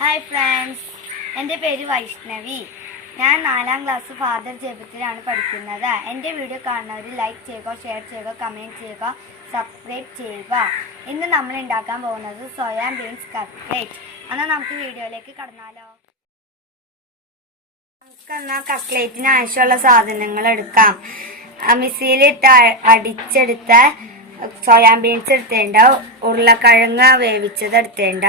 Hi friends, എൻ്റെ പേര് വൈഷ്ണവി. ഞാൻ 4ാം ക്ലാസ് ഫാദർ ജേബത്തിലാണ് പഠിക്കുന്നത്. എൻ്റെ വീഡിയോ കാണുന്നവർ ലൈക്ക് ചെയ്യുക, ഷെയർ ചെയ്യുക, കമൻറ്റ് ചെയ്യുക, സബ്സ്ക്രൈബ് ചെയ്യുക. ഇന്ന് നമ്മൾ ഉണ്ടാക്കാൻ പോകുന്നത് സോയാ ബീൻസ് കട്ട്ലേറ്റ്. എന്നാൽ നമുക്ക് വീഡിയോയിലേക്ക് കടന്നാലോ. നമുക്കെന്നാൽ കട്ട്ലേറ്റിന് ആവശ്യമുള്ള സാധനങ്ങൾ എടുക്കാം. മിക്സിയിലിട്ട് അടിച്ചെടുത്ത സോയാ ബീൻസ് എടുത്തേണ്ട, ഉരുളക്കിഴങ്ങ് വേവിച്ചത് എടുത്തേണ്ട,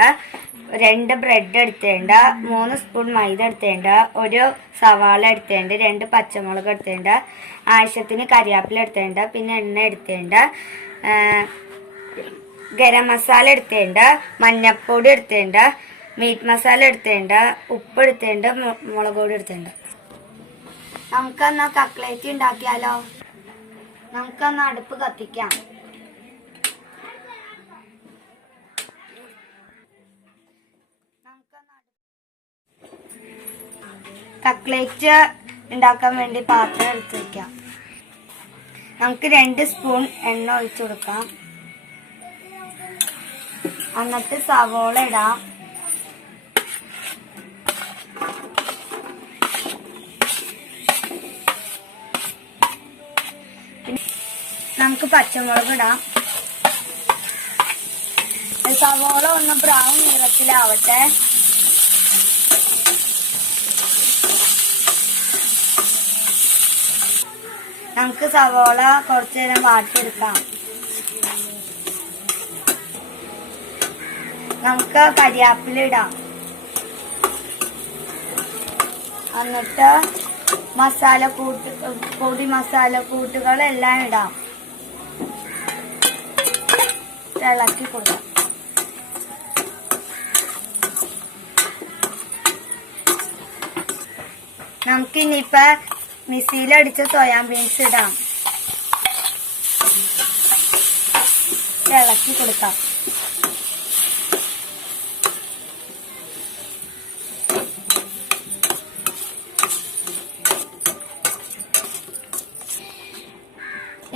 2 ബ്രെഡ് എടുത്തേണ്ട, 3 സ്പൂൺ മൈദ എടുത്തേണ്ട, 1 സവാള എടുത്തേണ്ട, 2 പച്ചമുളക് എടുത്തേണ്ട, ആവശ്യത്തിന് കരിവേപ്പില എടുത്തേണ്ട, പിന്നെ എണ്ണ എടുത്തേണ്ട, ഗരം മസാല എടുത്തേണ്ട, മഞ്ഞപ്പൊടി എടുത്തേണ്ട, മീറ്റ് മസാല എടുത്തേണ്ട, ഉപ്പ് എടുത്തേണ്ട, മുളക് പൊടി എടുത്തേണ്ട. നമുക്കെന്നാ കട്ട്ലേറ്റ് ഉണ്ടാക്കിയാലോ. നമുക്കെന്നാ അടുപ്പ് കത്തിക്കാം. കട്ട്ലേറ്റ് ഉണ്ടാക്കാൻ വേണ്ടി പാത്രം എടുത്ത് വയ്ക്കാം. നമുക്ക് 2 സ്പൂൺ എണ്ണ ഒഴിച്ചു കൊടുക്കാം. എന്നിട്ട് സവോള ഇടാം. നമുക്ക് പച്ചമുളക് ഇടാം. സവോള ഒന്ന് ബ്രൗൺ നിറത്തിലാവട്ടെ. നമുക്ക് സവോള കുറച്ചു നേരം വാട്ടിയെടുക്കാം. നമുക്ക് കരിവേപ്പില ഇടാം. എന്നിട്ട് പൊടി മസാലക്കൂട്ടുകളെല്ലാം ഇടാം. ഇളക്കി കൊടുക്കാം. നമുക്കിനിയിപ്പോ മിക്സിയിലടിച്ച സോയാ ബീൻസ് ഇടാം. ഇളക്കി കൊടുക്കാം.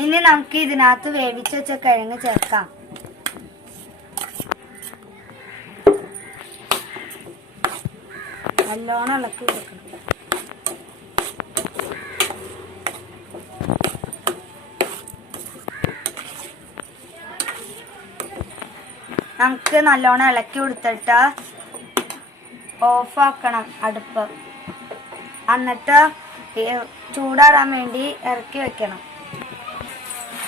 ഇനി നമുക്ക് ഇതിനകത്ത് വേവിച്ച് വെച്ച കിഴങ്ങ് ചേർക്കാം. നല്ലോണം ഇളക്കി കൊടുക്കണം. നമുക്ക് നല്ലോണം ഇളക്കി കൊടുത്തിട്ട് ഓഫാക്കണം അടുപ്പ്. എന്നിട്ട് ചൂടാറാൻ വേണ്ടി ഇറക്കി വെക്കണം.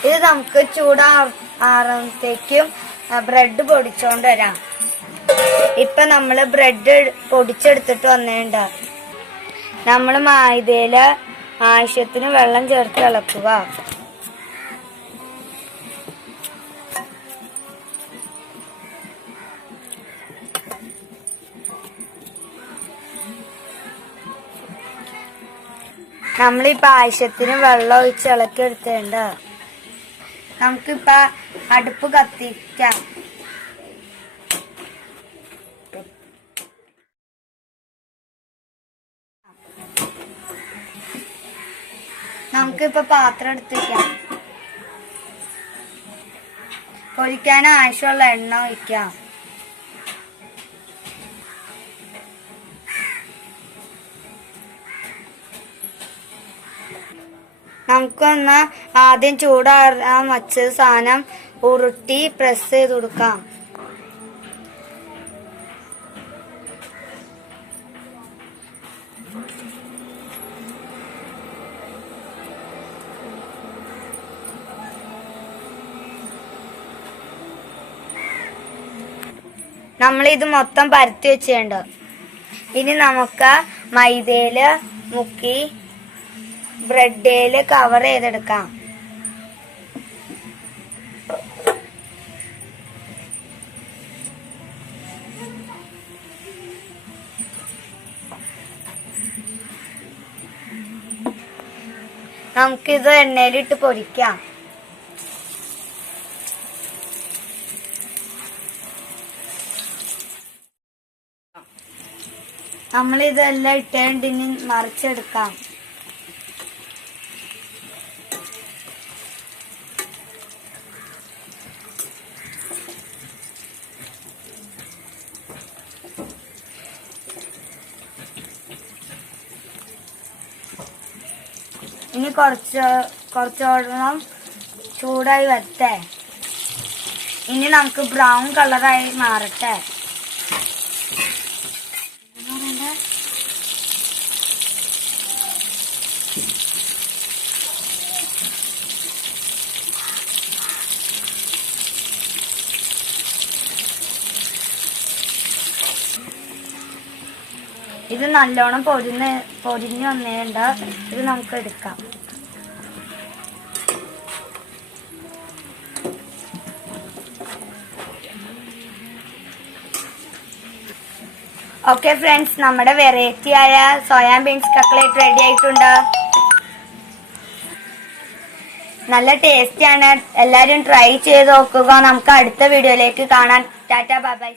ഇത് നമുക്ക് ചൂടാറുമ്പോഴത്തേക്കും ബ്രെഡ് പൊടിച്ചോണ്ട് വരാം. ഇപ്പൊ നമ്മള് ബ്രെഡ് പൊടിച്ചെടുത്തിട്ട് വന്നേണ്ട. നമ്മള് മൈദയില് ആവശ്യത്തിന് വെള്ളം ചേർത്ത് ഇളക്കുക. നമ്മളിപ്പോ ആവശ്യത്തിന് വെള്ളം ഒഴിച്ച് ഇളക്കി എടുത്തേണ്ട. നമുക്കിപ്പോ അടുപ്പ് കത്തിക്കാം. നമുക്കിപ്പോ പാത്രം എടുത്തിക്കാം. പൊരിക്കാൻ ആവശ്യമുള്ള എണ്ണ ഒഴിക്കാം. നമുക്കൊന്ന് ആദ്യം ചൂടാറാൻ വച്ച സാധനം ഉരുട്ടി പ്രസ് ചെയ്ത് കൊടുക്കാം. നമ്മളിത് മൊത്തം പരത്തി വെച്ചിട്ടുണ്ട്. ഇനി നമുക്ക് മൈദയില് മുക്കി ബ്രെഡില് കവർ ചെയ്തെടുക്കാം. നമുക്കിത് എണ്ണയിലിട്ട് പൊരിക്കാം. നമ്മളിതെല്ലാം ഇട്ടേണ്ട ഇനി മറിച്ചെടുക്കാം. ഇനി കുറച്ചോളം ചൂടായി വരട്ടെ. ഇനി നമുക്ക് ബ്രൗൺ കളറായി മാറട്ടെ. ഇത് നല്ലോണം പൊരിഞ്ഞ് വന്നേണ്ട. ഇത് നമുക്ക് എടുക്കാം. ഓക്കെ ഫ്രണ്ട്സ്, നമ്മുടെ വെറൈറ്റി ആയ സോയാബീൻസ് കട്ട്ലേറ്റ് റെഡി ആയിട്ടുണ്ട്. നല്ല ടേസ്റ്റി ആണ്. എല്ലാവരും ട്രൈ ചെയ്ത് നോക്കുക. നമുക്ക് അടുത്ത വീഡിയോയിലേക്ക് കാണാം. Tata bye bye.